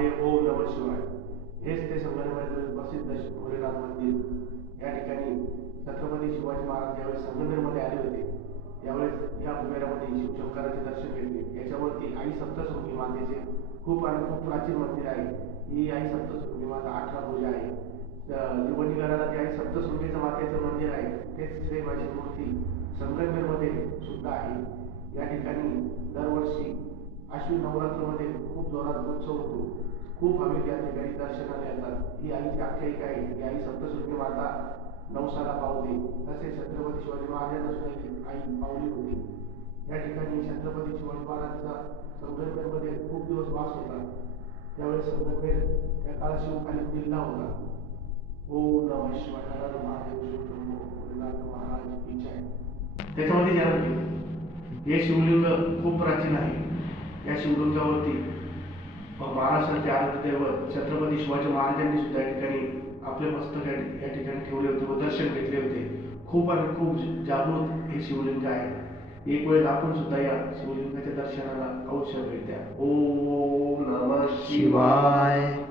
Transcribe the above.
महादेव ओम नम शिवाय. हेच ते संगमनेरमधील प्रसिद्ध भोलेनाथ मंदिर. या ठिकाणी छत्रपती शिवाजी महाराज ज्यावेळेस संगमनेरमध्ये आले होते त्यावेळेस या कुबेरामध्ये शिवशंकराचे दर्शन घेतले. याच्यावरती आई सप्तशृंगी मातेचे खूप आणि खूप प्राचीन मंदिर आहे. ही आई सप्तशृंगी माता अठरा पूजा आहे. अं, जीवनीगराला जे आहे सप्तशृंगीचं मातेचं मंदिर आहे. तेच श्रीमाची अशी मूर्ती संगमनेरमध्ये सुद्धा आहे. या ठिकाणी दरवर्षी आश्विन नवरात्रमध्ये खूप जोरात उत्सव होतो. खूप भाविक या ठिकाणी दर्शनाला येतात ही आईची आख्यायिका आहे. ही आई सप्तशृंगी माता नवसाला पावते तसेच छत्रपती शिवाजी महाराजांना सुद्धा आई पावली होती. या ठिकाणी छत्रपती शिवाजी महाराजांचा संगमेरमध्ये खूप दिवस वास होता. त्यावेळेस संगमेर त्या काळ शिवकालीन किल्ला होता. ओम नमः शिवाय महादेव शिवनाथ महाराज इच्छा आहे त्याच्यामध्ये जे हे शिवलिंग खूप प्राचीन आहे. या शिवलिंगावरती महाराष्ट्राचे आराध्य छत्रपती शिवाजी महाराजांनी सुद्धा या ठिकाणी आपले मस्तक या ठिकाणी ठेवले होते व दर्शन घेतले होते. खूप आणि खूप जागृत हे शिवलिंग आहे. एक वेळेस आपण सुद्धा या शिवलिंगाच्या दर्शनाला अवश्य भेट द्या. ओम नमः शिवाय.